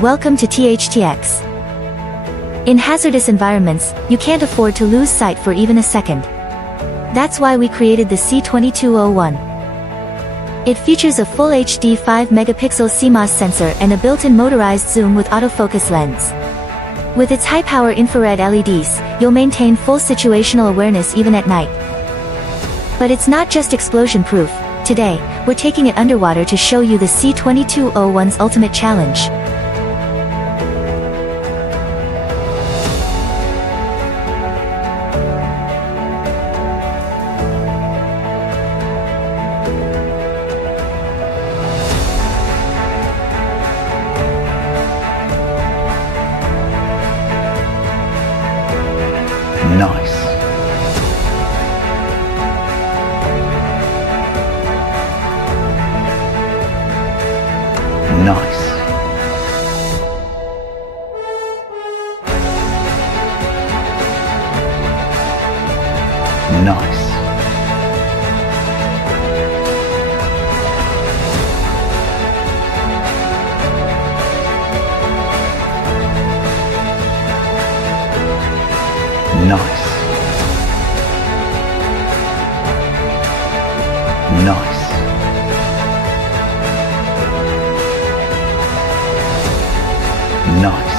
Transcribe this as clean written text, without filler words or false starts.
Welcome to THT-EX. In hazardous environments, you can't afford to lose sight for even a second. That's why we created the C2201. It features a full HD 5-megapixel CMOS sensor and a built-in motorized zoom with autofocus lens. With its high-power infrared LEDs, you'll maintain full situational awareness even at night. But it's not just explosion-proof. Today, we're taking it underwater to show you the C2201's ultimate challenge. Nice. Nice. Nice. Nice. Nice. Nice.